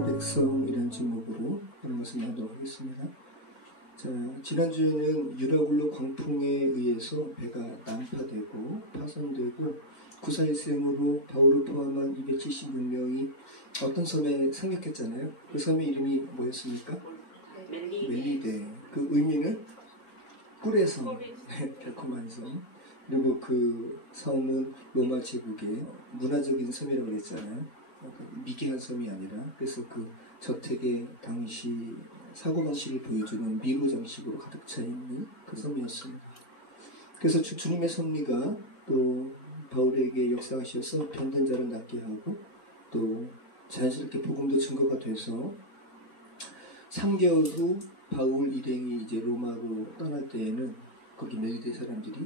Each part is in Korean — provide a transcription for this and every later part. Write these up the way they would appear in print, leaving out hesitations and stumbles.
하나님의 백성이라는 제목으로 오늘 말씀 나누도록 하겠습니다. 자, 지난주에는 유라굴로 광풍에 의해서 배가 난파되고 파손되고 구사일생으로 바울을 포함한 276명이 어떤 섬에 상륙했잖아요. 그 섬의 이름이 뭐였습니까? 멜리데. 그 의미는 꿀의 섬, 달콤한 섬. 그리고 그 섬은 로마 제국의 문화적인 섬이라고 그랬잖아요. 미개한 섬이 아니라, 그래서 그 저택의 당시 사고방식을 보여주는 미로 장식으로 가득 차 있는 그 섬이었습니다. 그래서 주님의 섭리가 또 바울에게 역사하셔서 병든 자를 낫게 하고 또 자연스럽게 복음도 증거가 돼서 3개월 후 바울 일행이 이제 로마로 떠날 때에는 거기 멜리데 사람들이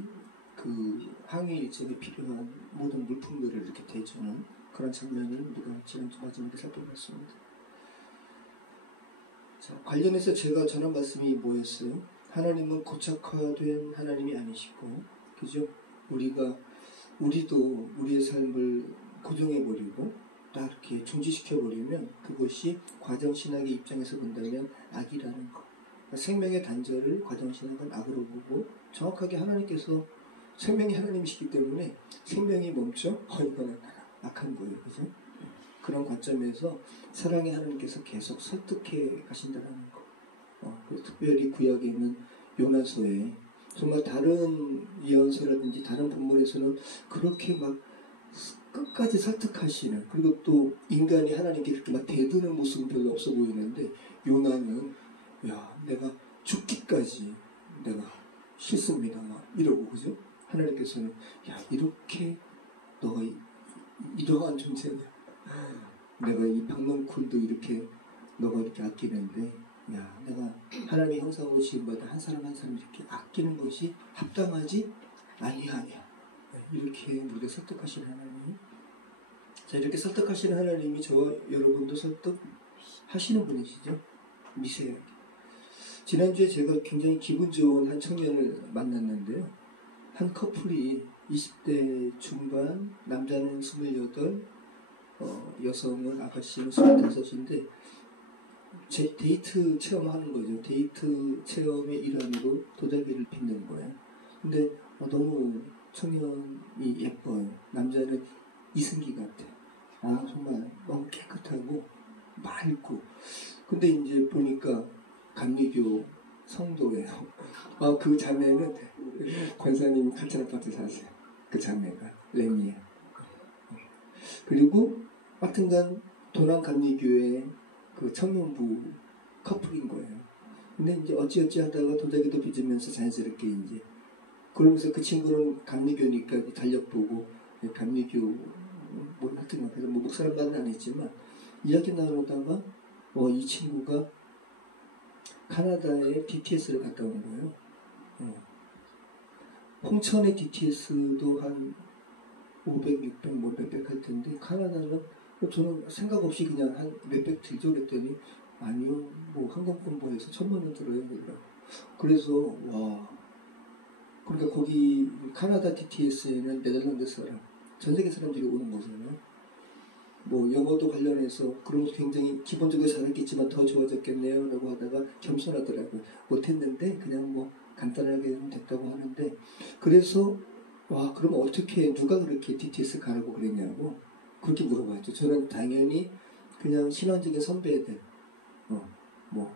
그 항해 일정에 필요한 모든 물품들을 이렇게 대주는 그런 장면을 우리가 지난주 마지막에 살펴봤습니다. 자, 관련해서 제가 전한 말씀이 뭐였어요? 하나님은 고착화된 하나님이 아니시고, 그죠? 우리도 우리의 삶을 고정해버리고 다 이렇게 중지시켜버리면 그것이 과정신학의 입장에서 본다면 악이라는 거. 그러니까 생명의 단절을 과정신학은 악으로 보고, 정확하게 하나님께서 생명이 하나님이시기 때문에 생명이 멈춰? 이거는 악한 거예요. 그죠? 그런 관점에서 사랑의 하나님께서 계속 설득해 가신다는 거. 특별히 구약에 있는 요나서에 정말 다른 예언서라든지 다른 본문에서는 그렇게 막 끝까지 설득하시는, 그리고 또 인간이 하나님께 그렇게 막 대드는 모습은 별로 없어 보이는데, 요나는 야, 내가 죽기까지 내가 싫습니다 막 이러고, 그죠? 하나님께서는 야, 이렇게 너가 이러한 존재냐, 내가 이 박넝쿨도 이렇게 너가 이렇게 아끼는데, 야, 내가 하나님의 형상으로 지음받은 한 사람 한 사람 이렇게 아끼는 것이 합당하지 아니하냐, 이렇게 우리가 설득하시는 하나님. 자, 이렇게 설득하시는 하나님이 저와 여러분도 설득하시는 분이시죠. 미세하게. 지난주에 제가 굉장히 기분 좋은 한 청년을 만났는데요. 한 커플이 20대 중반, 남자는 28, 여성은 아가씨는 25인데 제 데이트 체험하는 거죠. 데이트 체험의 일환으로 도자기를 빚는 거예요. 근데 너무 청년이 예뻐요. 남자는 이승기 같아. 정말 너무 깨끗하고 맑고. 근데 이제 보니까 감리교 성도예요. 그 자매는 권사님 같은 아파트 사세요. 그 자매가 레미야. 그리고 하여튼간 도남 감리교회 그 청년부 커플인 거예요. 근데 이제 어찌어찌 하다가 도자기도 빚으면서 자연스럽게 이제, 그러면서 그 친구는 감리교니까 달력 보고 감리교 뭐 하여튼 그래서 뭐 목사람 말은 안 했지만 이야기 나누다가 이 친구가 카나다에 BTS를 갔다 온 거예요. 홍천의 BTS도 한 500, 600, 뭐 몇백 할 텐데, 카나다는 저는 생각 없이 그냥 한 몇백 들죠 그랬더니, 아니요, 뭐 항공권보에서 1000만 원 들어요. 그래서 와, 그러니까 거기 카나다 BTS에는 네덜란드 사람, 전 세계 사람들이 오는 거잖아요. 뭐 영어도 관련해서 그런 것도 굉장히 기본적으로 잘했겠지만 더 좋아졌겠네요 라고 하다가 겸손하더라고요. 못했는데 그냥 뭐 간단하게 됐다고 하는데, 그래서 와, 그럼 어떻게 누가 그렇게 BTS 가라고 그랬냐고 그렇게 물어봤죠. 저는 당연히 그냥 신앙적인 선배들, 뭐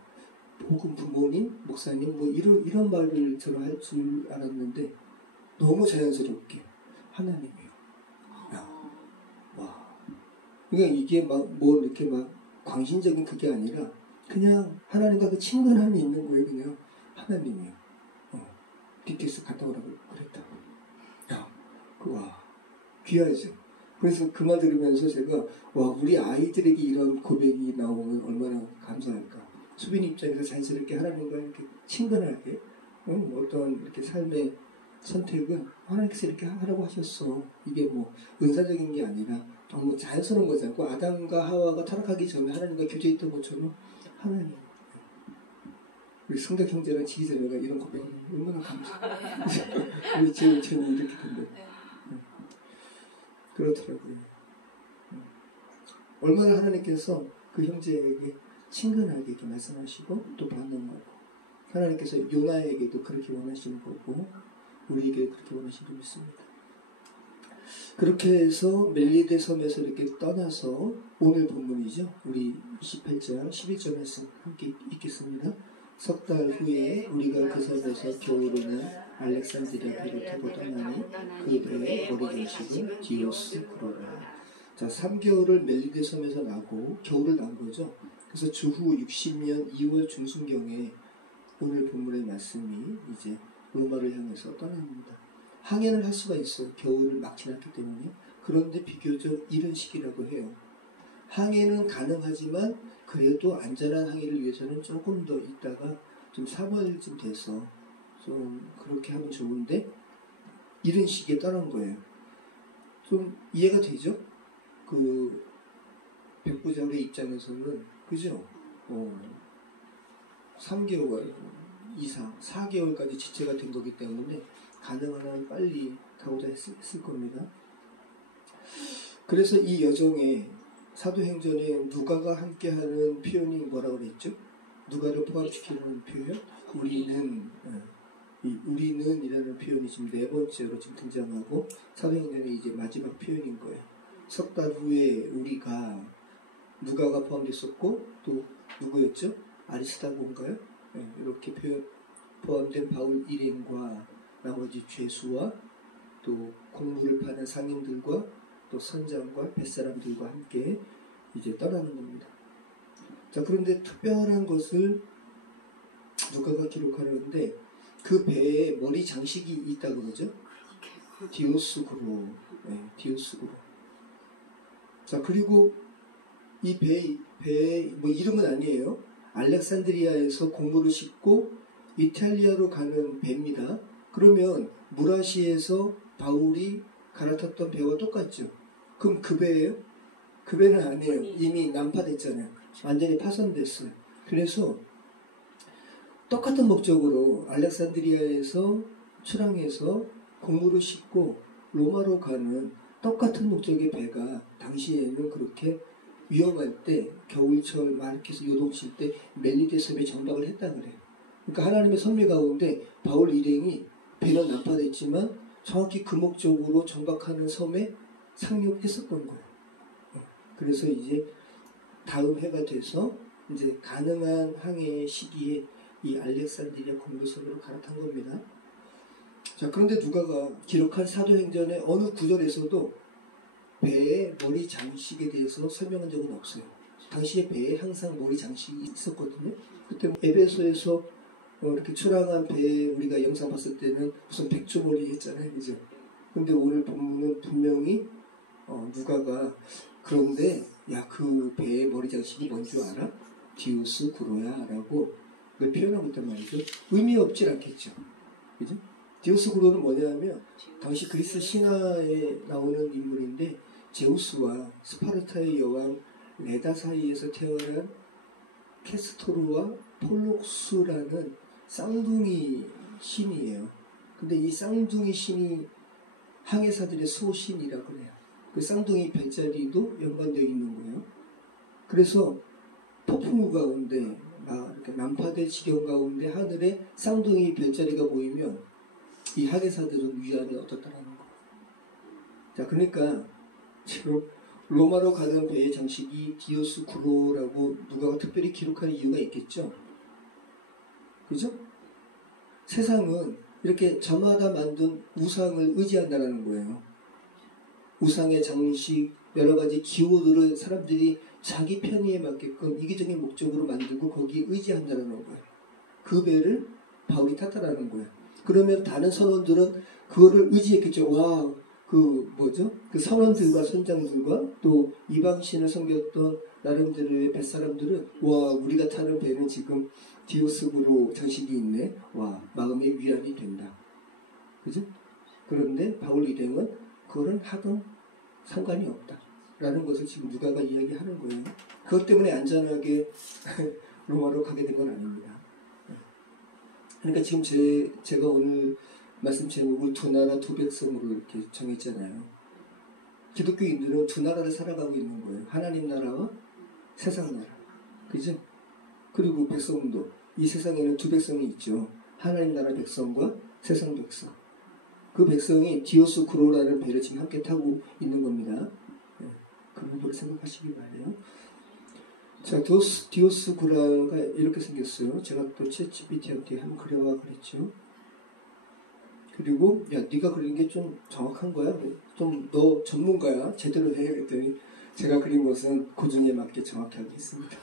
혹은 부모님, 목사님 뭐 이런 말을 저는 할 줄 알았는데, 너무 자연스럽게 하나님이요. 와, 그러니까 이게 막 뭐 이렇게 막 광신적인 그게 아니라 그냥 하나님과 그 친근함이 있는 거예요. 그냥 하나님이요. BTS 갔다 오라고 그랬다고. 와, 귀하죠. 그래서 그 말 들으면서 제가 와, 우리 아이들에게 이런 고백이 나오면 얼마나 감사할까. 수빈이 입장에서 자연스럽게 하나님과 이렇게 친근하게 어떤 이렇게 삶의 선택은 하나님께서 이렇게 하라고 하셨어. 이게 뭐 은사적인 게 아니라 너무 자연스러운 거잖아요. 아담과 하와가 타락하기 전에 하나님과 교제했던 것처럼 하나님. 우리 성덕 형제랑 지기자매가 이런 고백 얼마나 감사해요. 우리 제 이렇게 된다. 그렇더라고요. 얼마나 하나님께서 그 형제에게 친근하게 이렇게 말씀하시고 또 반응하고, 하나님께서 요나에게도 그렇게 원하시는 거고 우리에게 그렇게 원하시는 줄 믿습니다. 그렇게 해서 멜리데 섬에서 이렇게 떠나서 오늘 본문이죠. 우리 28장 11절 말씀 함께 읽겠습니다. 석 달 후에 우리가 그 섬에서 겨울을 난 알렉산드리아 배를 타고 떠나니 그 배의 머리 장식은 디오스 그로라. 자, 3개월을 멜리데 섬에서 나고 겨울을 난 거죠. 그래서 주후 60년 2월 중순경에 오늘 본문의 말씀이 이제 로마를 향해서 떠납니다. 항해를 할 수가 있어요. 겨울을 막 지났기 때문에. 그런데 비교적 이른 시기라고 해요. 항해는 가능하지만 그래도 안전한 항해를 위해서는 조금 더 있다가 좀 3월쯤 돼서 좀 그렇게 하면 좋은데 이른 시기에 떠난 거예요. 좀 이해가 되죠? 그 백부장의 입장에서는 그죠? 3개월 이상 4개월까지 지체가 된 거기 때문에 가능한 한 빨리 가고자 했을 겁니다. 그래서 이 여정에 사도행전에 누가가 함께하는 표현이 뭐라고 그랬죠? 누가를 포함시키는 표현? 우리는 이라는 표현이 지금 4번째로 지금 등장하고 사도행전의 이제 마지막 표현인 거예요. 석 달 후에 우리가 누가가 포함됐었고 또 누구였죠? 아리스다고인가요? 네, 이렇게 포함된 바울 일행과 나머지 죄수와 또 공물을 파는 상인들과 또 선장과 뱃사람들과 함께 이제 떠나는 겁니다. 자, 그런데 특별한 것을 누가가 기록하는데 그 배에 머리 장식이 있다 그러죠. 디오스구로. 네, 디오스구로. 자, 그리고 이 배의 뭐 이름은 아니에요. 알렉산드리아에서 공물을 싣고 이탈리아로 가는 배입니다. 그러면 무라시에서 바울이 갈아탔던 배와 똑같죠. 그럼 그 배예요? 그 배는 아니에요. 이미 난파됐잖아요. 완전히 파손됐어요. 그래서 똑같은 목적으로 알렉산드리아에서 출항해서 공물을 싣고 로마로 가는 똑같은 목적의 배가 당시에는 그렇게 위험할 때 겨울철 마르케스 요동칠 때 멜리데 섬에 정박을 했다 그래요. 그러니까 하나님의 섭리 가운데 바울 일행이 배는 난파됐지만 정확히 그 목적으로 정박하는 섬에 상륙했었던 거예요. 그래서 이제 다음 해가 돼서 이제 가능한 항해의 시기에 이 알렉산드리아 공물섬으로 갈아탄 겁니다. 자, 그런데 누가가 기록한 사도행전의 어느 구절에서도 배의 머리 장식에 대해서 설명한 적은 없어요. 당시에 배에 항상 머리 장식이 있었거든요. 그때 에베소에서 이렇게 출항한 배 우리가 영상 봤을 때는 무슨 백조머리 했잖아요, 그죠? 근데 오늘 본문은 분명히 누가가 그런데 야, 그 배의 머리 장식이 뭔 줄 알아? 디오스 구로야라고 그걸 표현하고 있단 말이죠. 의미 없진 않겠죠, 그죠? 디오스 구로는 뭐냐면 당시 그리스 신화에 나오는 인물인데 제우스와 스파르타의 여왕 레다 사이에서 태어난 캐스토르와 폴록스라는 쌍둥이 신이에요. 근데 이 쌍둥이 신이 항해사들의 소신이라고 해요. 그 쌍둥이 별자리도 연관되어 있는 거예요. 그래서 폭풍우 가운데 이렇게 난파될 지경 가운데 하늘에 쌍둥이 별자리가 보이면 이 항해사들은 위안을 얻었다라는 거예요. 자, 그러니까 지금 로마로 가는 배의 장식이 디오스 구로라고 누가가 특별히 기록하는 이유가 있겠죠. 그죠? 세상은 이렇게 저마다 만든 우상을 의지한다는 거예요. 우상의 장식, 여러 가지 기호들을 사람들이 자기 편의에 맞게끔 이기적인 목적으로 만들고 거기에 의지한다는 거예요. 그 배를 바울이 탔다라는 거예요. 그러면 다른 선원들은 그거를 의지했겠죠. 와, 그 선원들과 선장들과 또 이방신을 섬겼던 나름대로의 뱃사람들은 와, 우리가 타는 배는 지금 디오스구로 장식이 있네. 와, 마음의 위안이 된다. 그죠? 그런데 바울 일행은 그거는 하든 상관이 없다. 라는 것을 지금 누가가 이야기하는 거예요. 그것 때문에 안전하게 로마로 가게 된 건 아닙니다. 그러니까 지금 제가 오늘 말씀 제목을 두 나라 두 백성으로 이렇게 정했잖아요. 기독교인들은 두 나라를 살아가고 있는 거예요. 하나님 나라와 세상 나라. 그죠? 그리고 백성도 이 세상에는 두 백성이 있죠. 하나님 나라 백성과 세상 백성. 그 백성이 디오스 구로라는 배를 지금 함께 타고 있는 겁니다. 네, 그 부분을 생각하시기 바래요. 자, 디오스 구라가 이렇게 생겼어요. 제가 또 챗GPT한테 한번 그려와 그랬죠. 그리고 야, 네가 그린 게 좀 정확한 거야? 좀 너 전문가야? 제대로 해. 그랬더니 제가 그린 것은 고증에 맞게 정확하게 했습니다.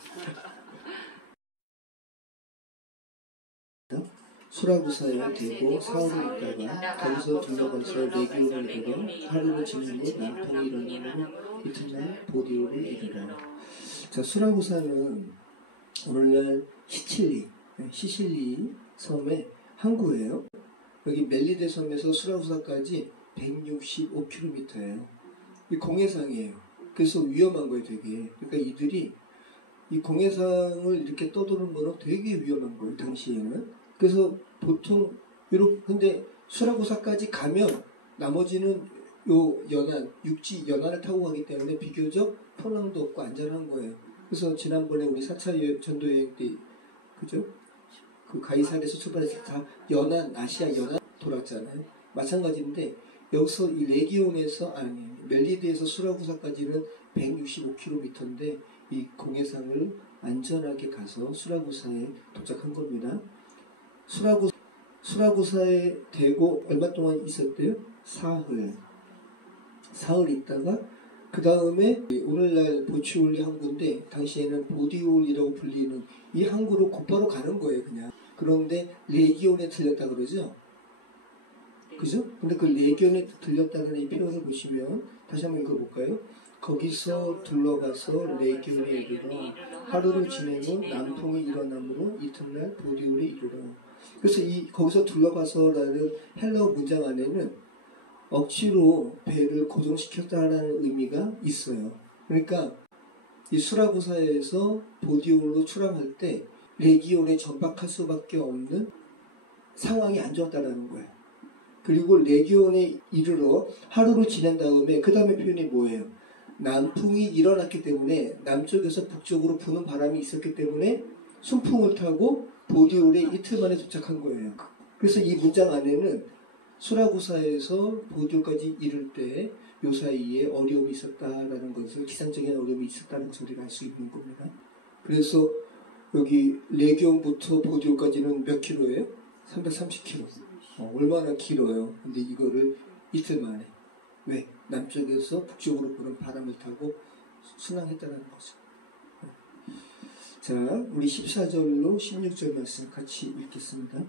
수라구사에 대고 사흘을 있다가 거기서 둘러가서 레기온을 이르러 하루를 지내고 남풍이 일어나므로 이튿날 보디오를 이르러. 자, 수라구사는 오늘날 시실리 섬의 항구예요. 여기 멜리데 섬에서 수라구사까지 165km예요. 이 공해상이에요. 그래서 위험한 거예요, 되게. 그러니까 이들이 이 공해상을 이렇게 떠도는 거는 되게 위험한 거예요, 당시에는. 그래서 보통 근데 수라구사까지 가면 나머지는 요 육지 연안을 타고 가기 때문에 비교적 편함도 없고 안전한 거예요. 그래서 지난번에 우리 4차 전도여행 때 그죠? 그 가이사르에서 출발해서 다 아시아 연안 돌았잖아요. 마찬가지인데 여기서 이 멜리데에서 수라구사까지는 165km인데 이 공해상을 안전하게 가서 수라구사에 도착한 겁니다. 수라구사에 대고 얼마 동안 있었대요? 사흘 있다가 그 다음에 오늘날 보치올리 항구인데 당시에는 보디올이라고 불리는 이 항구로 곧바로 가는 거예요, 그냥. 그런데 레기온에 들렸다 그러죠? 그죠? 근데 그 레기온에 들렸다는 이 표현을 보시면 다시 한번 읽어볼까요? 거기서 둘러가서 레기온에 이르러 하루를 지내고 남풍이 일어나므로 이튿날 보디올에 이르러. 그래서 거기서 둘러가서라는 헬라어 문장 안에는 억지로 배를 고정시켰다라는 의미가 있어요. 그러니까 이 수라구사에서 보디올로 출항할 때 레기온에 전박할 수밖에 없는 상황이 안 좋았다라는 거예요. 그리고 레기온에 이르러 하루를 지낸 다음에 그 다음에 표현이 뭐예요? 남풍이 일어났기 때문에 남쪽에서 북쪽으로 부는 바람이 있었기 때문에 순풍을 타고 보디올에 이틀 만에 도착한 거예요. 그래서 이 문장 안에는 수라구사에서 보디올까지 이를 때 요 사이에 어려움이 있었다라는 것을 기상적인 어려움이 있었다는 소리를 알 수 있는 겁니다. 그래서 여기 레기온부터 보디올까지는 몇 킬로예요? 330km. 얼마나 길어요. 근데 이거를 이틀 만에. 왜? 남쪽에서 북쪽으로 부는 바람을 타고 순항했다는 거죠. 자, 우리 14절로 16절 말씀 같이 읽겠습니다.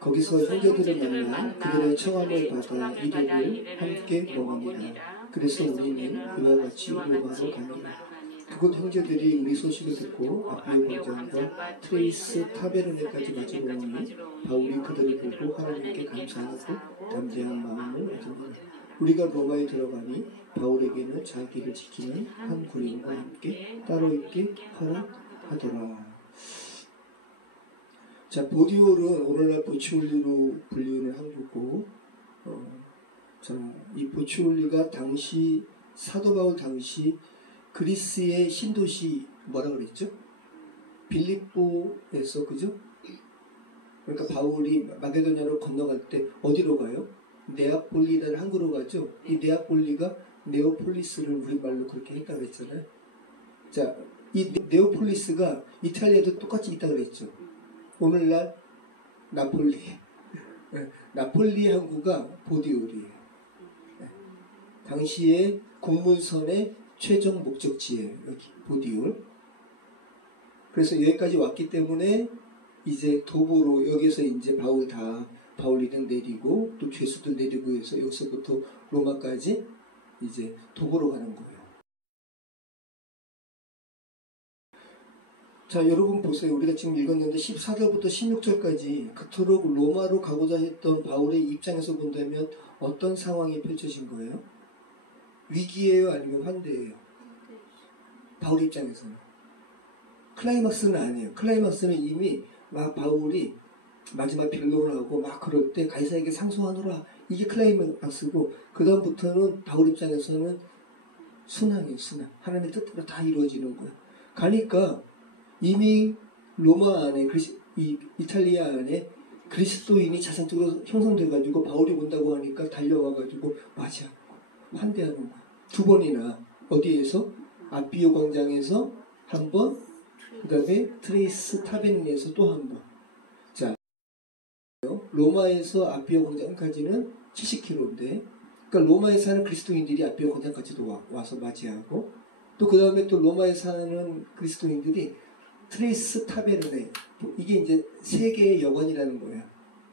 거기서 형제들을 만나 그들의 청함을 받아 이르기를 함께 먹으니라. 그래서 우리는 이와 같이 로마로 가니라. 그곳 형제들이 우리 소식을 듣고 아비오 광장과 트레이스 타베르네까지 가지고 오니 바울이 그들을 보고 하나님께 감사하고 담대한 마음을 얻으니라. 우리가 로마에 들어가니 바울에게는 자기를 지키는 한 군인과 함께 따로 있게 허락하더라. 자, 보디올은 오늘날 보치올리로 불리는 항구고, 자, 이 보치올리가 당시 사도 바울 당시 그리스의 신도시 뭐라 그랬죠? 빌립보에서 그죠? 그러니까 바울이 마게도냐로 건너갈 때 어디로 가요? 네아폴리라는 항구로 가죠. 이 네아폴리가 네오폴리스를 우리말로 그렇게 했다고 그랬잖아요. 자, 이 네오폴리스가 이탈리아에도 똑같이 있다고 그랬죠. 오늘날 나폴리. 나폴리 항구가 보디올이에요. 당시의 공문선의 최종 목적지예요. 여기 보디올. 그래서 여기까지 왔기 때문에 이제 도보로 여기서 이제 바울이등 내리고 또 죄수들 내리고 해서 여기서부터 로마까지 이제 도보로 가는 거예요. 자, 여러분 보세요. 우리가 지금 읽었는데 14절부터 16절까지 그토록 로마로 가고자 했던 바울의 입장에서 본다면 어떤 상황이 펼쳐진 거예요? 위기예요? 아니면 환대예요? 바울 입장에서는. 클라이막스는 아니에요. 클라이막스는 이미 막 바울이 마지막 변론을 하고 막 그럴 때 가이사에게 상소하노라. 이게 클라이막스고 그 다음부터는 바울 입장에서는 순항이에요. 순항. 하나님의 뜻대로 다 이루어지는 거예요. 가니까 이미 로마 안에 이탈리아 안에 그리스도인이 자산적으로 형성돼가지고 바울이 온다고 하니까 달려와가지고 맞아 환대하는 거야. 두 번이나 어디에서? 아피오 광장에서 한 번, 그 다음에 트레이스 타베르네에서 또 한 번. 자, 로마에서 아피오 광장까지는 70km인데, 그러니까 로마에 사는 그리스도인들이 아피오 광장까지도 와서 맞이하고, 또 그 다음에 또 로마에 사는 그리스도인들이 트레이스 타베르네, 이게 이제 세계의 여관이라는 거야.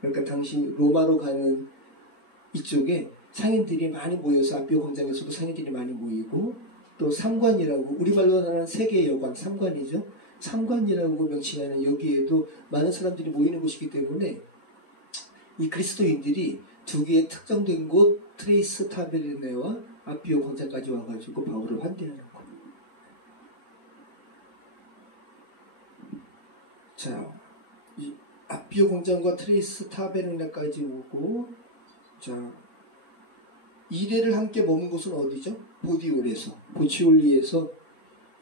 그러니까 당시 로마로 가는 이쪽에 상인들이 많이 모여서 아피오 광장에서도 상인들이 많이 모이고, 또 삼관이라고 우리말로 하는 세계의 여관, 삼관이죠. 삼관이라고 명칭하는 여기에도 많은 사람들이 모이는 곳이기 때문에 이 그리스도인들이 두 개의 특정된 곳 트레이스 타베르네와 아피오 광장까지 와가지고 바울을 환대하는 거예요. 자, 이 아피오 광장과 트레이스 타베르네까지 오고, 자, 2대를 함께 머문 곳은 어디죠? 보치올리에서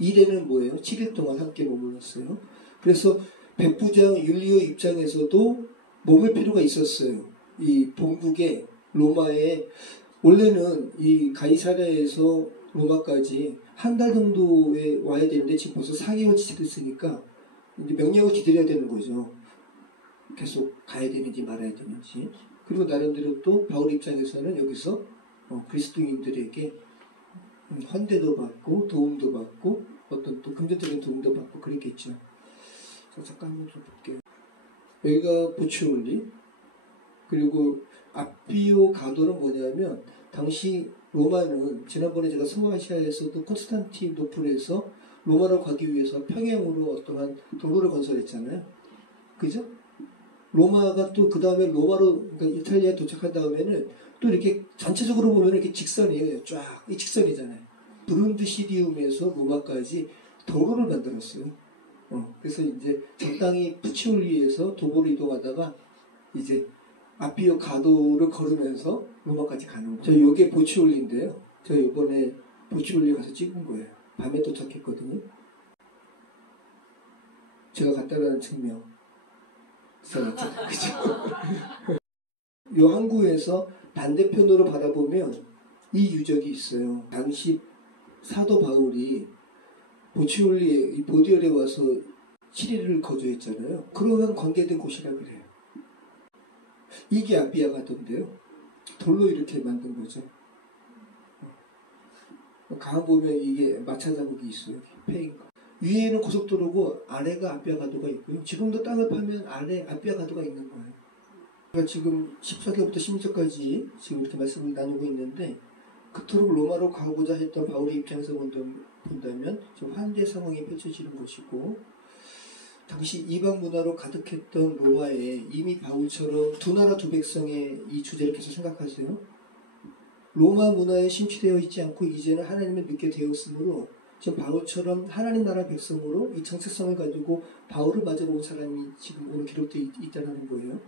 2대는 뭐예요? 7일 동안 함께 머물렀어요. 그래서 백부장 율리오 입장에서도 머물 필요가 있었어요. 이 본국에 로마에 원래는 이 가이사랴에서 로마까지 한 달 정도에 와야 되는데 지금 벌써 4개월치 됐으니까 이제 명령을 기다려야 되는 거죠. 계속 가야 되는지 말아야 되는지. 그리고 나름대로 또 바울 입장에서는 여기서 그리스도인들에게 환대도 받고 도움도 받고 어떤 또 금전적인 도움도 받고 그랬겠죠. 자, 잠깐 한번 좀 볼게요. 여기가 보치올리, 그리고 아피오 가도는 뭐냐면 당시 로마는 지난번에 제가 소아시아에서도 콘스탄티노플에서 로마로 가기 위해서 평양으로 어떠한 도로를 건설했잖아요. 그죠? 로마가 또 그 다음에 로마로, 그러니까 이탈리아에 도착한 다음에는 또 이렇게 전체적으로 보면 이렇게 직선이에요. 쫙. 이 직선이잖아요. 브룬드시디움에서 로마까지 도로를 만들었어요. 그래서 이제 적당히 푸치올리에서 도보로 이동하다가 이제 아피오 가도를 걸으면서 로마까지 가는 거예요. 저 요게 보치올리인데요. 저 이번에 보치올리 가서 찍은 거예요. 밤에 도착했거든요. 제가 갔다라는 증명. 그죠? 요 항구에서 반대편으로 바라보면 이 유적이 있어요. 당시 사도 바울이 보치올리에 이 보디올에 와서 7일을 거주했잖아요. 그러한 관계된 곳이라 그래요. 이게 아피아 가도인데요. 돌로 이렇게 만든 거죠. 강 보면 이게 마차 자국이 있어요. 패인 거. 위에는 고속도로고 아래가 아피아 가도가 있고요. 지금도 땅을 파면 아래 아피아 가도가 있는 거예요. 그러니까 지금 14절부터 16절까지 지금 이렇게 말씀을 나누고 있는데 그토록 로마로 가고자 했던 바울의 입장에서 본다면 좀 환대 상황이 펼쳐지는 것이고, 당시 이방 문화로 가득했던 로마에 이미 바울처럼 두 나라 두 백성의 이 주제를 계속 생각하세요. 로마 문화에 심취되어 있지 않고 이제는 하나님을 믿게 되었으므로 지금 바울처럼 하나님 나라 백성으로 이 정체성을 가지고 바울을 맞으러 온 사람이 지금 오늘 기록되어 있다는 거예요.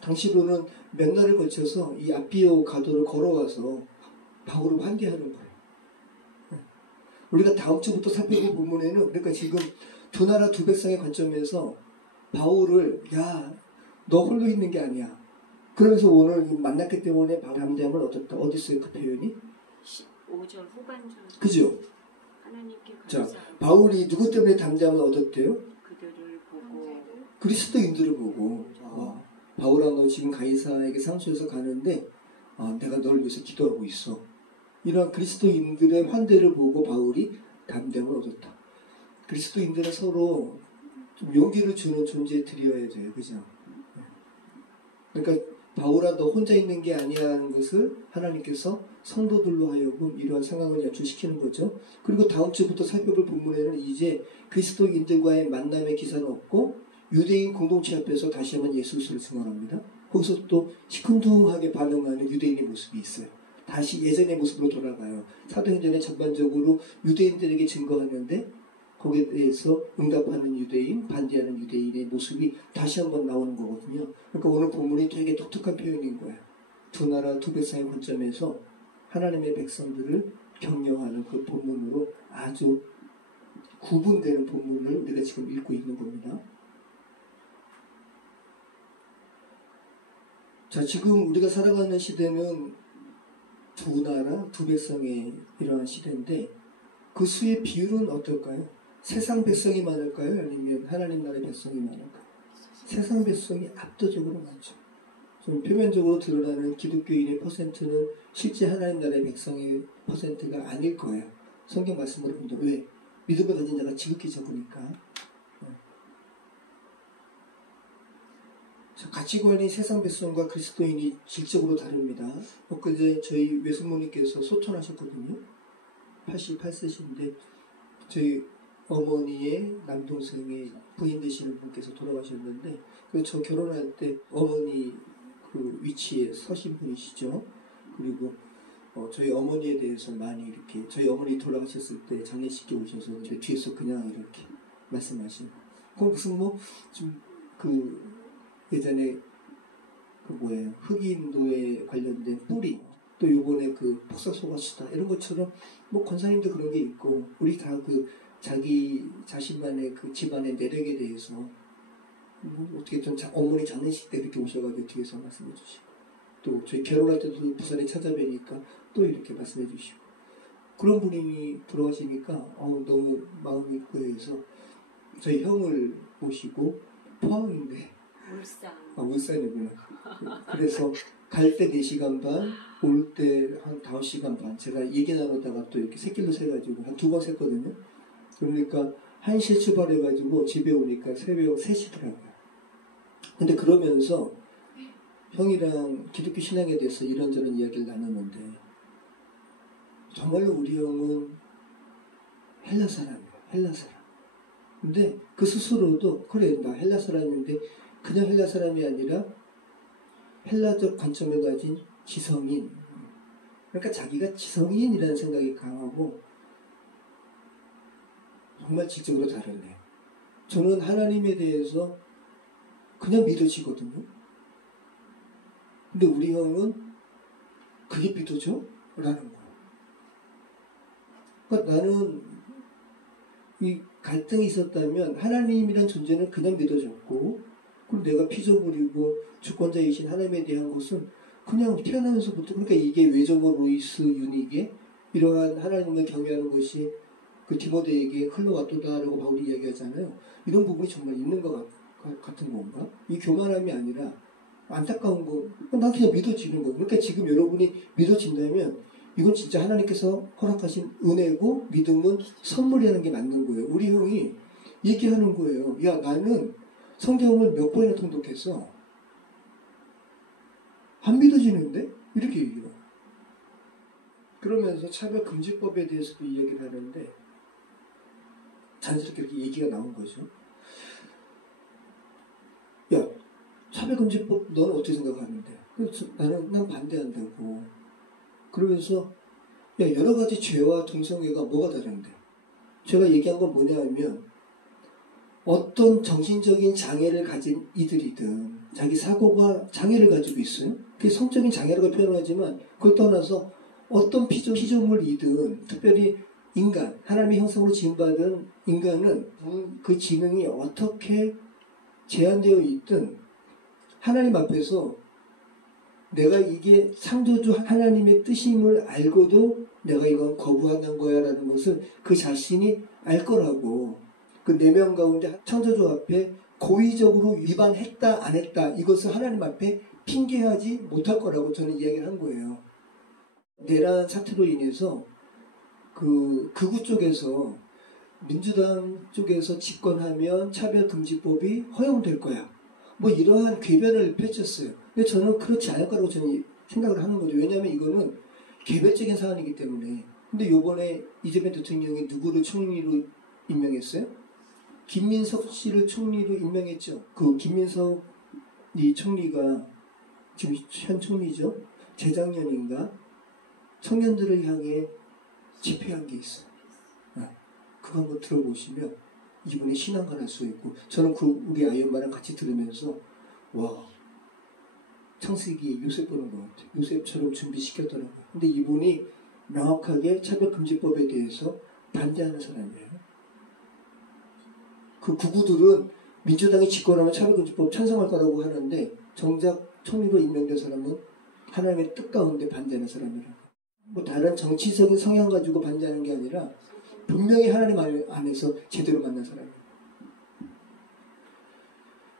당시로는 몇 날을 거쳐서 이 아피오 가도를 걸어와서 바울을 환대하는 거예요. 우리가 다음 주부터 살펴볼 부분에는 그러니까 지금 두 나라 두 백성의 관점에서 바울을 야, 너 홀로 있는 게 아니야. 그러면서 오늘 만났기 때문에 담대함을 얻었다. 어디 있어요 그 표현이? 5절 후반절. 그죠? 하나님께 자, 바울이 누구 때문에 담대함을 얻었대요? 그들을 보고 그리스도인들을 보고 바울아 너 지금 가이사에게 상소해서 가는데 내가 널 위해서 기도하고 있어. 이런 그리스도인들의 환대를 보고 바울이 담대함을 얻었다. 그리스도인들은 서로 좀 용기를 주는 존재들이어야 돼요. 그죠? 그러니까 바울아 너 혼자 있는 게 아니라는 것을 하나님께서 성도들로 하여금 이러한 상황을 연출시키는 거죠. 그리고 다음 주부터 살펴볼 본문에는 이제 그리스도인들과의 만남의 기사는 없고 유대인 공동체 앞에서 다시 한번 예수 그리스도를 증언합니다. 거기서 또 시큰둥하게 반응하는 유대인의 모습이 있어요. 다시 예전의 모습으로 돌아가요. 사도행전에 전반적으로 유대인들에게 증거하는데 거기에 대해서 응답하는 유대인, 반대하는 유대인의 모습이 다시 한번 나오는 거거든요. 그러니까 오늘 본문이 되게 독특한 표현인 거예요. 두 나라 두 백성의 관점에서 하나님의 백성들을 격려하는 그 본문으로 아주 구분되는 본문을 우리가 지금 읽고 있는 겁니다. 자, 지금 우리가 살아가는 시대는 두 나라, 두 백성의 이러한 시대인데 그 수의 비율은 어떨까요? 세상 백성이 많을까요? 아니면 하나님 나라의 백성이 많을까요? 세상 백성이 압도적으로 많죠. 좀 표면적으로 드러나는 기독교인의 퍼센트는 실제 하나님 나라의 백성의 퍼센트가 아닐 거예요. 성경 말씀으로 본다. 왜? 믿음을 가진 자가 지극히 적으니까. 가치관이 세상 백성과 그리스도인이 질적으로 다릅니다. 엊그제 저희 외숙모님께서 소천하셨거든요. 88세신데 저희 어머니의 남동생의 부인 되시는 분께서 돌아가셨는데 저 결혼할 때 어머니 그 위치에 서신 분이시죠. 그리고 저희 어머니에 대해서 많이 이렇게 저희 어머니 돌아가셨을 때 장례식에 오셔서 제 뒤에서 그냥 이렇게 말씀하시고 그건 무슨 그 예전에 그 뭐예요 흑인도에 관련된 뿌리 또 요번에 그 폭삭소가수다 이런 것처럼 뭐 권사님도 그런 게 있고 우리 다 그 자기 자신만의 그 집안의 내력에 대해서 뭐 어떻게 좀 어머니 장례식 때 이렇게 오셔가지고 뒤에서 말씀해 주시고 또 저희 결혼할 때도 부산에 찾아뵈니까 또 이렇게 말씀해 주시고 그런 분이 돌아가시니까 너무 마음이 고해서 저희 형을 모시고 포항인데 울산이구나. 그래서 갈 때 4시간 반, 올 때 한 5시간 반. 제가 얘기 나누다가 또 이렇게 새끼로 세가지고 한 2번 샜거든요. 그러니까 1시에 출발해가지고 집에 오니까 새벽 3시더라고요. 근데 그러면서 형이랑 기독교 신앙에 대해서 이런저런 이야기를 나누는데 정말로 우리 형은 헬라 사람이에요. 헬라 사람. 근데 그 스스로도 그래 나 헬라 사람인데 그냥 헬라 사람이 아니라 헬라적 관점을 가진 지성인. 그러니까 자기가 지성인이라는 생각이 강하고 정말 질적으로 다르네요. 저는 하나님에 대해서 그냥 믿어지거든요. 근데 우리 형은 그게 믿어져? 라는 거예요. 그러니까 나는 이 갈등이 있었다면 하나님이란 존재는 그냥 믿어졌고 그리고 내가 피조물이고 주권자이신 하나님에 대한 것은 그냥 태어나면서부터 그러니까 이게 외조모 로이스 유닉의 이러한 하나님을 경외하는 것이 그 디모데에게 흘러왔도다라고 바울이 이야기하잖아요. 이런 부분이 정말 있는 것 같은 건가? 이 교만함이 아니라 안타까운 거, 난 그냥 믿어지는 거예요. 그러니까 지금 여러분이 믿어진다면 이건 진짜 하나님께서 허락하신 은혜고 믿음은 선물이라는 게 맞는 거예요. 우리 형이 얘기하는 거예요. 야 나는 성경을 몇 번이나 통독했어. 안 믿어지는데? 이렇게 얘기해요. 그러면서 차별금지법에 대해서도 이야기를 하는데 자연스럽게 이렇게 얘기가 나온 거죠. 야 차별금지법 너는 어떻게 생각하는데? 그래서 난 반대한다고. 그러면서 야 여러 가지 죄와 동성애가 뭐가 다른데? 제가 얘기한 건 뭐냐 하면 어떤 정신적인 장애를 가진 이들이든 자기 사고가 장애를 가지고 있어요. 그게 성적인 장애라고 표현하지만 그걸 떠나서 어떤 피조물이든 특별히 인간, 하나님의 형상으로 지음받은 인간은 그 지능이 어떻게 제한되어 있든 하나님 앞에서 내가 이게 창조주 하나님의 뜻임을 알고도 내가 이건 거부하는 거야 라는 것을 그 자신이 알 거라고. 그 4명 가운데 창조주 앞에 고의적으로 위반했다 안 했다 이것을 하나님 앞에 핑계하지 못할 거라고 저는 이야기를 한 거예요. 내란 사태로 인해서 그 극우 쪽에서 민주당 쪽에서 집권하면 차별금지법이 허용될 거야. 뭐 이러한 궤변을 펼쳤어요. 근데 저는 그렇지 않을 거라고 저는 생각을 하는 거죠. 왜냐하면 이거는 개별적인 사안이기 때문에. 근데 요번에 이재명 대통령이 누구를 총리로 임명했어요? 김민석 씨를 총리로 임명했죠. 그 김민석 이 총리가 지금 현 총리죠. 재작년인가 청년들을 향해 집회한 게 있어요. 그거 한번 들어보시면 이분의 신앙을 알 수 있고 저는 그 우리 아이 엄마랑 같이 들으면서 와 창세기 요셉 보는 것 같아요. 요셉처럼 준비시켰더라고요. 근데 이분이 명확하게 차별금지법에 대해서 반대하는 사람이에요. 그 구구들은 민주당이 집권하면 차별금지법 찬성할 거라고 하는데 정작 총리로 임명된 사람은 하나님의 뜻 가운데 반대하는 사람이라. 뭐 다른 정치적인 성향 가지고 반대하는 게 아니라 분명히 하나님 안에서 제대로 만난 사람이에요.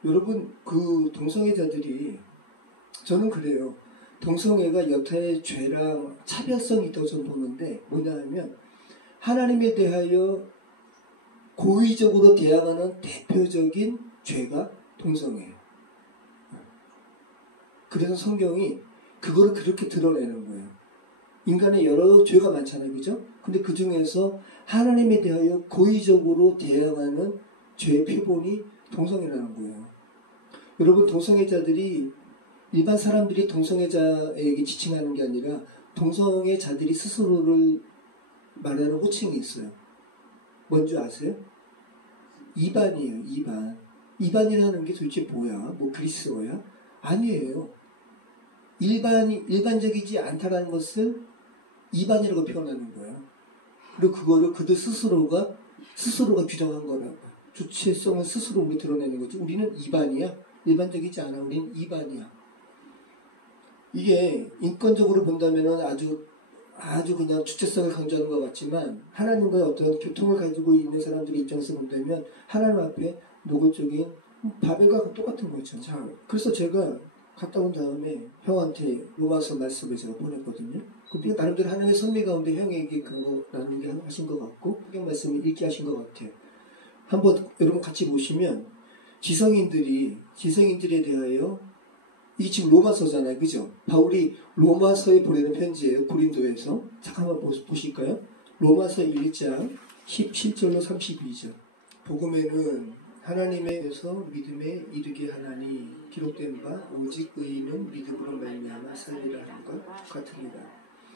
여러분, 그 동성애자들이, 저는 그래요. 동성애가 여타의 죄랑 차별성이 있다고 저는 보는데, 뭐냐 하면 하나님에 대하여 고의적으로 대항하는 대표적인 죄가 동성애예요. 그래서 성경이 그거를 그렇게 드러내는 거예요. 인간의 여러 죄가 많잖아요. 그죠? 근데 그 중에서 하나님에 대하여 고의적으로 대항하는 죄의 표본이 동성애라는 거예요. 여러분, 동성애자들이, 일반 사람들이 동성애자에게 지칭하는 게 아니라 동성애자들이 스스로를 말하는 호칭이 있어요. 뭔지 아세요? 이반이에요. 이반. 이반이라는 게 도대체 뭐야? 뭐 그리스어야? 아니에요. 일반적이지 않다라는 것을 이반이라고 표현하는 거예요. 그리고 그거를 그들 스스로가 규정한 거라고. 주체성을 스스로 우리 드러내는 거지. 우리는 이반이야. 일반적이지 않아. 우리는 이반이야. 이게 인권적으로 본다면은 아주 그냥 주체성을 강조하는 것 같지만, 하나님과의 어떤 교통을 가지고 있는 사람들의 입장에서 본다면 하나님 앞에 노골적인 바벨과 똑같은 거죠. 자, 그래서 제가 갔다 온 다음에 형한테 로마서 말씀을 제가 보냈거든요. 그 나름대로 하나님의 선미 가운데 형에게 그거 나누게 하신 것 같고, 성경 말씀을 읽게 하신 것 같아요. 한번 여러분 같이 보시면 지성인들에 대하여, 이게 지금 로마서잖아요. 그죠? 바울이 로마서에 보내는 편지예요. 고린도에서. 잠깐만 보실까요? 로마서 1장 17절로 32절. 복음에는 하나님에게서 믿음에 이르게 하나니 기록된 바 오직 의인은 믿음으로 말미암아 살리라는 것 같으니라.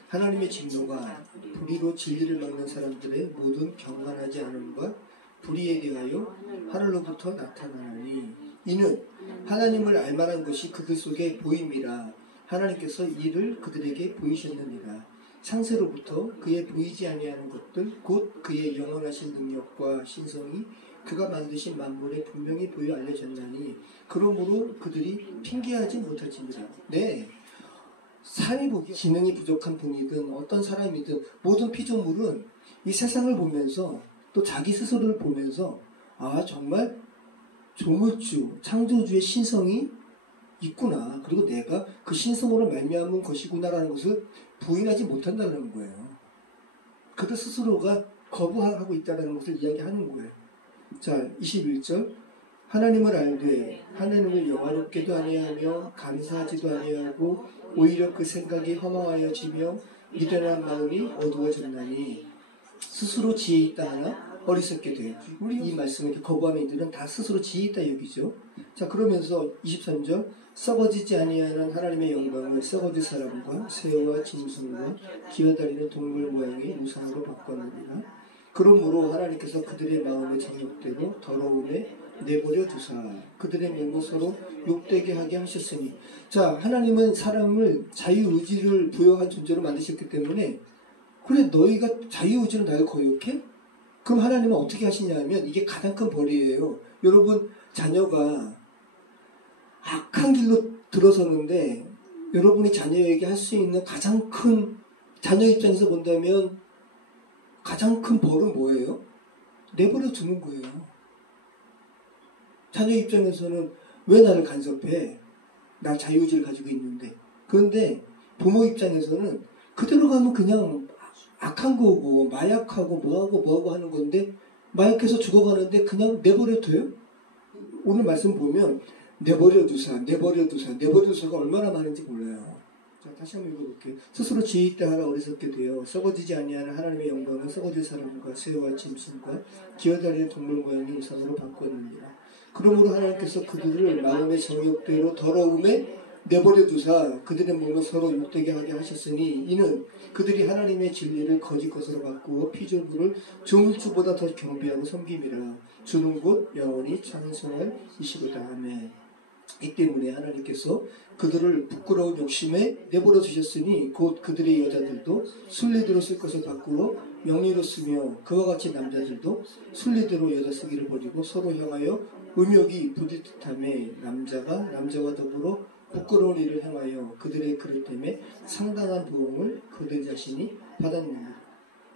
하나님의 진노가 불의로 진리를 막는 사람들의 모든 경건하지 않음과 불의에 대하여 하늘로부터 나타나니 이는 하나님을 알만한 것이 그들 속에 보임이라. 하나님께서 이를 그들에게 보이셨느니라. 창세로부터 그의 보이지 아니하는 것들 곧 그의 영원하신 능력과 신성이 그가 만드신 만물에 분명히 보여 알려졌나니 그러므로 그들이 핑계하지 못할지니라. 네, 사회 보기 지능이 부족한 분이든 어떤 사람이든 모든 피조물은 이 세상을 보면서 또 자기 스스로를 보면서 정말 조물주, 창조주의 신성이 있구나. 그리고 내가 그 신성으로 말미암은 것이구나라는 것을 부인하지 못한다는 거예요. 그들 스스로가 거부하고 있다는 것을 이야기하는 거예요. 자, 21절. 하나님을 알되 하나님을 영화롭게도 아니하며 감사하지도 아니하고 오히려 그 생각이 허망하여지며 미련한 마음이 어두워졌나니 스스로 지혜 있다 하나 어리석게 돼요. 우리 이 말씀을 이렇게 거부하는 이들은 다 스스로 지혜 있다 여기죠. 자, 그러면서 23절. 썩어지지 아니하는 하나님의 영광을 썩어질 사람과 새와 짐승과 기어다니는 동물 모양의 우상으로 바꿨느니라. 그러므로 하나님께서 그들의 마음의 정욕대로 더러움에 내버려 두사 그들의 몸을 서로 욕되게 하게 하셨으니. 자, 하나님은 사람을 자유의지를 부여한 존재로 만드셨기 때문에, 그래 너희가 자유의지로 나를 거역해? 그럼 하나님은 어떻게 하시냐면, 이게 가장 큰 벌이에요. 여러분, 자녀가 악한 길로 들어서는데 여러분이 자녀에게 할 수 있는 가장 큰, 자녀 입장에서 본다면 가장 큰 벌은 뭐예요? 내버려 두는 거예요. 자녀 입장에서는 왜 나를 간섭해? 나 자유의지를 가지고 있는데. 그런데 부모 입장에서는 그대로 가면 그냥 악한 거고 마약하고 뭐하고 하는 건데, 마약해서 죽어가는데 그냥 내버려둬요? 오늘 말씀 보면 내버려두사가 얼마나 많은지 몰라요. 자, 다시 한번 읽어볼게요. 스스로 지혜 있다 하나 어리석게 되어 썩어지지 아니하는 하나님의 영광을 썩어질 사람과 새와 짐승과 기어다니는 동물 모양의 우상으로 바꿨느니라. 그러므로 하나님께서 그들을 마음의 정욕대로 더러움에 내버려두사 그들의 몸을 서로 욕되게 하게 하셨으니 이는 그들이 하나님의 진리를 거짓 것으로 바꾸어 피조물을 조물주보다 더 경배하고 섬김이라. 주는 곧 영원히 찬송할 이시로다. 아멘. 이 때문에 하나님께서 그들을 부끄러운 욕심에 내버려 두셨으니 곧 그들의 여자들도 순리대로 쓸 것을 바꾸어 명리로 쓰며 그와 같이 남자들도 순리대로 여자 쓰기를 버리고 서로 향하여 음욕이 부딪듯함에 남자가 남자와 더불어 부끄러운 일을 행하여 그들의 그릇 때문에 상당한 부흥을 그들 자신이 받았느니라.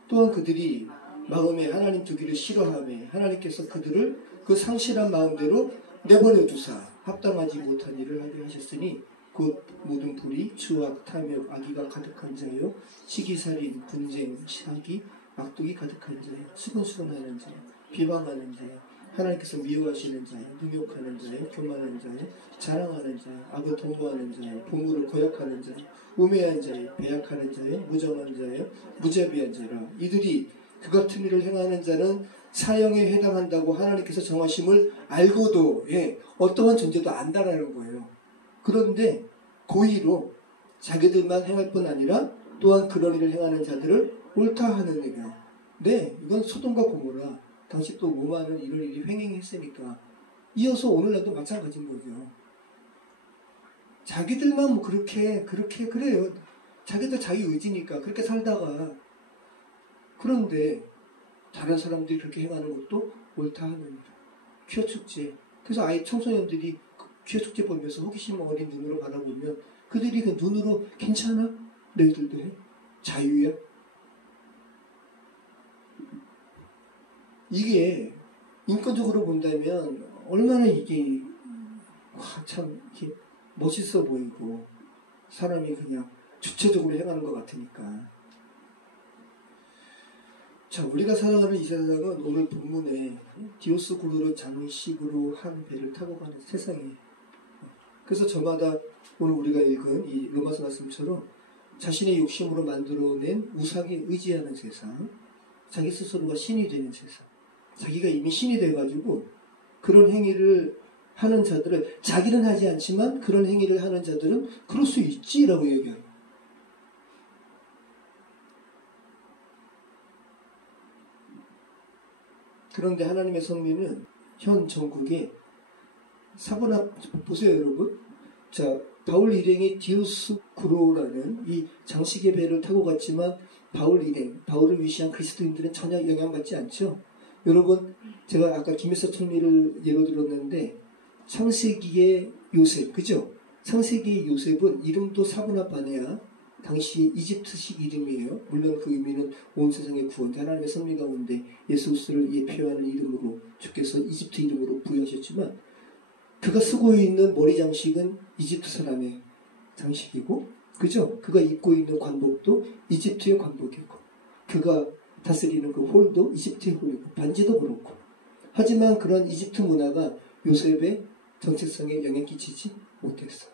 또한 그들이 마음에 하나님 두기를 싫어하며 하나님께서 그들을 그 상실한 마음대로 내버려 두사 합당하지 못한 일을 하게 하셨으니 곧 모든 불의, 추악, 탐욕, 악의가 가득한 자요 시기살인, 분쟁, 사기, 악독이 가득한 자요 수근수근하는 자요 비방하는 자요 하나님께서 미워하시는 자요 능욕하는 자요 교만한 자요 자랑하는 자요 악을 도모하는 자요 부모를 거역하는 자요 우매한 자요 배약하는 자요 무정한 자요 무자비한 자라. 이들이 그 같은 일을 행하는 자는 사형에 해당한다고 하나님께서 정하심을 알고도 어떠한 존재도 안다라는 거예요. 그런데 고의로 자기들만 행할 뿐 아니라 또한 그런 일을 행하는 자들을 옳다 하는 얘기예요. 네, 이건 소돔과 고모라 당시 또 로마는 이런 일이 횡행했으니까 이어서 오늘날도 마찬가지인 거죠. 자기들만 뭐 그렇게 그래요. 자기들 자기 의지니까 그렇게 살다가 그런데 다른 사람들이 그렇게 행하는 것도 옳다 하는 퀴어 축제. 그래서 아이 청소년들이 퀴어 축제 보면서 호기심 어린 눈으로 바라보면 그들이 그 눈으로 괜찮아? 너희들도 해? 자유야? 이게 인권적으로 본다면 얼마나 이게 참 이렇게 멋있어 보이고 사람이 그냥 주체적으로 행하는 것 같으니까. 자, 우리가 살아가는 이 세상은 오늘 본문에 디오스코르를 장식으로 한 배를 타고 가는 세상이에요. 그래서 저마다 오늘 우리가 읽은 이 로마서 말씀처럼 자신의 욕심으로 만들어낸 우상에 의지하는 세상, 자기 스스로가 신이 되는 세상, 자기가 이미 신이 돼가지고 그런 행위를 하는 자들을, 자기는 하지 않지만 그런 행위를 하는 자들은 그럴 수 있지라고 얘기합니다. 그런데 하나님의 섭리는 현 전국에 사고나 보세요, 여러분. 자, 바울 일행이 디오스쿠로라는 이 장식의 배를 타고 갔지만 바울 일행, 바울을 위시한 그리스도인들은 전혀 영향받지 않죠. 여러분, 제가 아까 김혜서 총리를 예로 들었는데 창세기의 요셉, 그죠? 창세기의 요셉은 이름도 사브나바네아, 당시 이집트식 이름이에요. 물론 그 의미는 온 세상의 구원, 하나님의 섭리 가운데 예수 그리스도를 예표하는 이름으로 주께서 이집트 이름으로 부여하셨지만 그가 쓰고 있는 머리 장식은 이집트 사람의 장식이고, 그죠? 그가 입고 있는 관복도 이집트의 관복이고, 그가 다스리는 그 홀도 이집트의 홀이고, 반지도 그렇고. 하지만 그런 이집트 문화가 요셉의 정체성에 영향 끼치지 못했어요.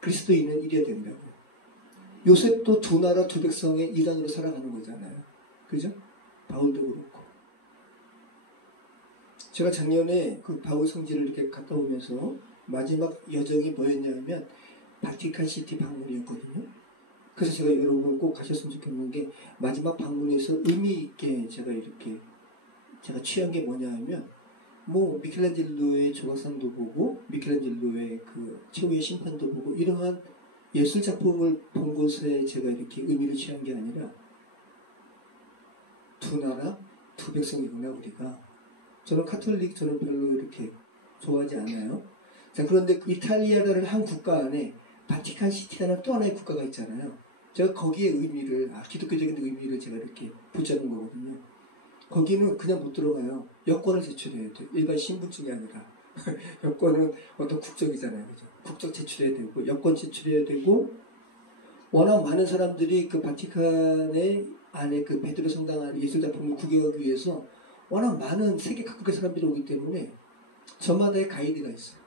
그리스도인은 이래야 된다고요. 요셉도 두 나라 두 백성의 일환으로 살아가는 거잖아요. 그죠? 바울도 그렇고. 제가 작년에 그 바울 성지를 이렇게 갔다 오면서 마지막 여정이 뭐였냐면 바티칸 시티 방문이었거든요. 그래서 제가 여러분 꼭 가셨으면 좋겠는 게 마지막 방문에서 의미 있게 제가 취한 게 뭐냐 하면 뭐 미켈란젤로의 조각상도 보고 미켈란젤로의 그 최후의 심판도 보고 이러한 예술 작품을 본 곳에 제가 이렇게 의미를 취한 게 아니라 두 나라 두 백성이구나 우리가. 저는 카톨릭 저는 별로 이렇게 좋아하지 않아요. 자, 그런데 이탈리아라는 한 국가 안에 바티칸 시티라는 또 하나의 국가가 있잖아요. 제가 거기에 의미를 기독교적인 의미를 제가 이렇게 붙잡은 거거든요. 거기는 그냥 못 들어가요. 여권을 제출해야 돼요. 일반 신분증이 아니라 여권은 어떤 국적이잖아요. 그죠? 국적 제출해야 되고 여권 제출해야 되고 워낙 많은 사람들이 그 바티칸의 안에 그 베드로 성당 안에 예술 작품을 구경하기 위해서 워낙 많은 세계 각국의 사람들이 오기 때문에 저마다의 가이드가 있어요.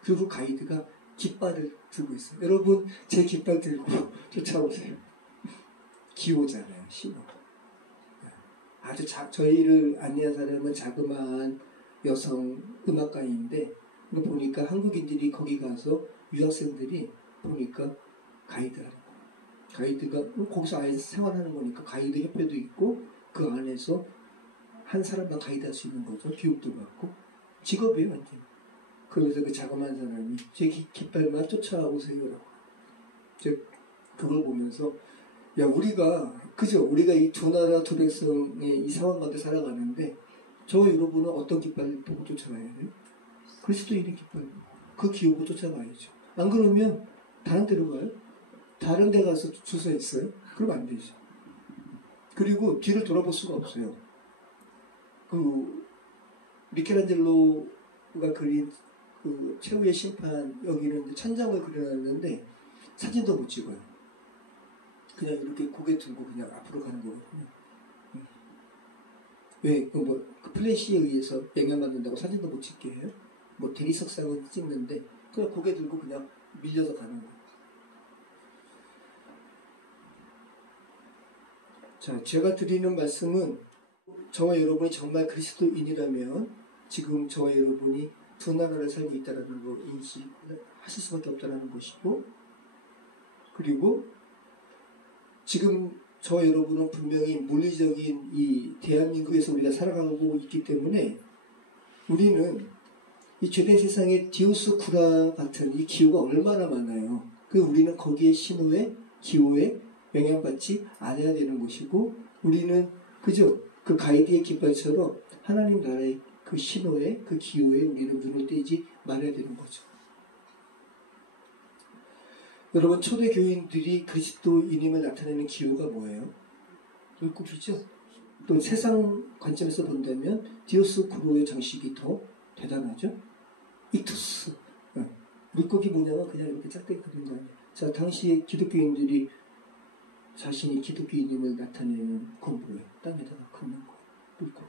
그리고 가이드가 깃발을 들고 있어요. 여러분 제 깃발 들고 쫓아오세요. 기호잖아요. 신호. 아주 저희를 안내한 사람은 자그마한 여성 음악가인데 이거 보니까 한국인들이 거기 가서 유학생들이 보니까 가이드라는 거예요. 가이드가 거기서 아예 생활하는 거니까 가이드 협회도 있고 그 안에서 한 사람만 가이드 할 수 있는 거죠. 교육도 받고 직업이에요 완전. 그러면서 그 자그마한 사람이 제 깃발만 쫓아오세요라고. 즉 그걸 보면서 야 우리가 그죠? 우리가 이 두 나라 두 백성의 이 상황 가운데 살아가는데 저 여러분은 어떤 깃발을 보고 쫓아가야 돼요? 그리스도인의 깃발. 그 기호고 쫓아가야죠. 안 그러면 다른 데로 가요? 다른 데 가서 줄 서 있어요? 그러면 안 되죠. 그리고 뒤를 돌아볼 수가 없어요. 그 미켈란젤로가 그린 그 최후의 심판 여기는 이제 천장을 그려놨는데 사진도 못 찍어요. 그냥 이렇게 고개 들고 그냥 앞으로 가는 거거든요. 왜? 그 플래시에 의해서 영향받는다고 사진도 못 찍게 해요? 뭐 대리석상은 찍는데 그냥 고개 들고 그냥 밀려서 가는 거예요. 자, 제가 드리는 말씀은 저와 여러분이 정말 그리스도인이라면 지금 저와 여러분이 두 나라를 살고 있다는 거 인식하실 수밖에 없다는 것이고, 그리고 지금 저와 여러분은 분명히 물리적인 이 대한민국에서 우리가 살아가고 있기 때문에 우리는 이 죄된 세상에 디오스 쿠라 같은 이 기호가 얼마나 많아요. 그 우리는 거기에 신호에 기호에 영향받지 않아야 되는 것이고, 우리는 그저 그 가이드의 깃발처럼 하나님 나라의 그 신호에 그 기호에 우리는 눈을 떼지 말아야 되는 거죠. 여러분 초대 교인들이 그리스도인임을 나타내는 기호가 뭐예요? 물고기죠. 또 세상 관점에서 본다면 디오스 쿠로의 장식이 더 대단하죠. 익투스. 물고기 문양은 그냥 이렇게 짝대기 그린 거 아니에요. 자, 당시에 기독교인들이 자신이 기독교인임을 나타내는 건 뭐예요? 땅에다가 긋는 거. 물고기.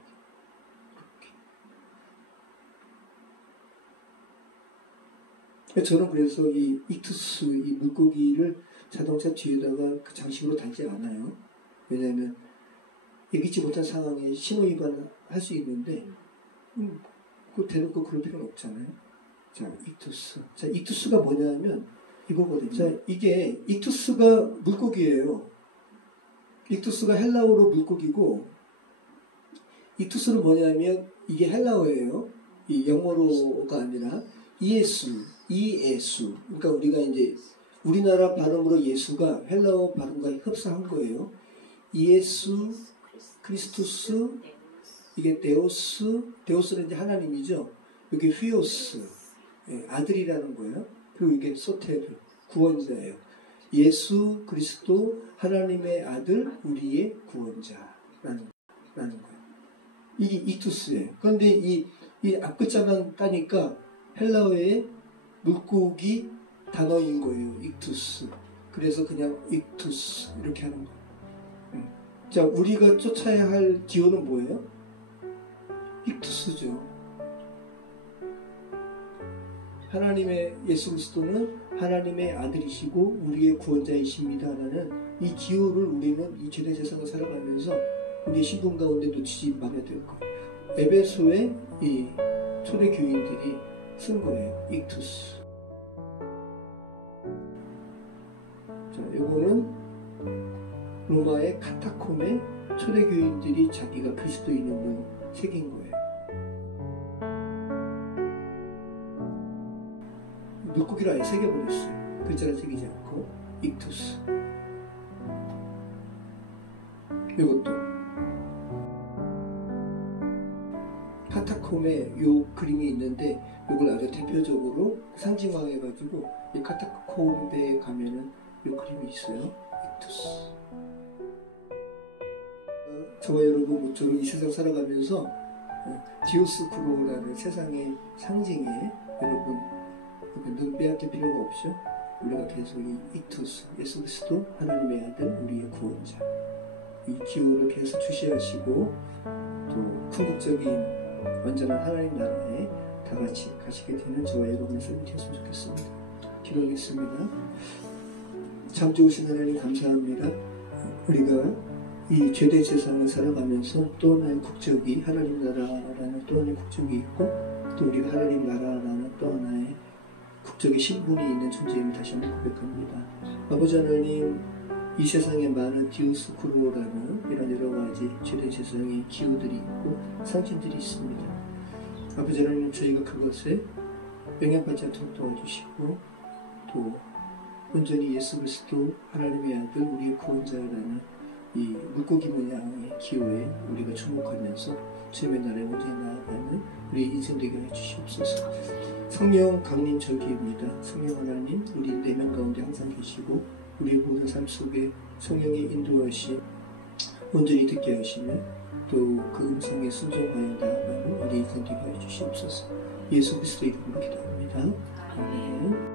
이렇게. 저는 그래서 이 익투스, 이 물고기를 자동차 뒤에다가 그 장식으로 달지 않아요. 왜냐하면 예기치 못한 상황에 신호 위반을 할 수 있는데, 그거 대놓고 그럴 필요는 없잖아요. 자, 익투스. 자, 익투스가 뭐냐면 이거거든요. 자, 이게 익투스가 물고기예요. 익투스가 헬라어로 물고기고, 익투스는 뭐냐면 이게 헬라어예요. 이 영어로가 아니라 이에수. 그러니까 우리가 이제 우리나라 발음으로 예수가 헬라어 발음과 흡사한 거예요. 이에수, 크리스투스, 이게 데오스는 이제 하나님이죠. 여기 휘오스, 아들이라는 거예요. 그리고 이게 소테르, 구원자예요. 예수 그리스도 하나님의 아들 우리의 구원자라는 거예요. 이게 익투스예요. 그런데 이 앞글자만 따니까 헬라어의 물고기 단어인 거예요. 익투스. 그래서 그냥 익투스 이렇게 하는 거예요. 자, 우리가 쫓아야 할 기호는 뭐예요? 익투스죠. 하나님의 예수 그리스도는 하나님의 아들이시고 우리의 구원자이십니다라는 이 기호를 우리는 이 죄된 세상을 살아가면서 우리의 신분 가운데 놓치지 말아야 될 거예요. 에베소의 이 초대 교인들이 쓴 거예요. 익투스. 자, 요거는 로마의 카타콤에 초대 교인들이 자기가 그리스도인임을 새긴 거예요. 물고기를 아예 새겨버렸어요. 글자를 새기지 않고. 익투스. 이것도 카타콤에 요 그림이 있는데 이걸 아주 대표적으로 상징화해가지고 이 카타콤대에 가면은 요 그림이 있어요. 익투스. 저와 여러분 모쪼록 이 세상 살아가면서 디오스쿠로라는 세상의 상징에 여러분 눈 빼앗길 필요가 없죠. 우리가 계속 이 익투스, 예수 그리스도 하나님의 아들 우리의 구원자, 이 기호를 계속 주시하시고 또 궁극적인 완전한 하나님 나라에 다 같이 가시게 되는 저와 여러분의 삶이 되었으면 좋겠습니다. 기도하겠습니다. 참 좋으신 하나님 감사합니다. 우리가 이 죄된 세상을 살아가면서 또 하나의 국적이 하나님 나라라는 또 하나의 국적이 있고, 또 우리가 하나님 나라라는 또 하나의 국적의 신분이 있는 존재임을 다시 한번 고백합니다. 아버지 하나님, 이 세상에 많은 디오스쿠로라는 이런 여러 가지 죄된 세상의 기호들이 있고 상징들이 있습니다. 아버지 하나님, 저희가 그것에 영향받지 않도록 도와주시고 또 온전히 예수 그리스도 하나님의 아들 우리의 구원자라는 이 물고기 모양의 기호에 우리가 주목하면서 주님의 나라에 온전히 나아가는 우리 인생 되게 해주시옵소서. 성령 강림 절기입니다. 성령 하나님 우리 내면 가운데 항상 계시고 우리의 모든 삶 속에 성령의 인도하심 온전히 듣게 하시며 또 그 음성에 순종하여 나아가는 우리 인생 되게 해주시옵소서. 예수 그리스도 이름으로 기도합니다. 아멘.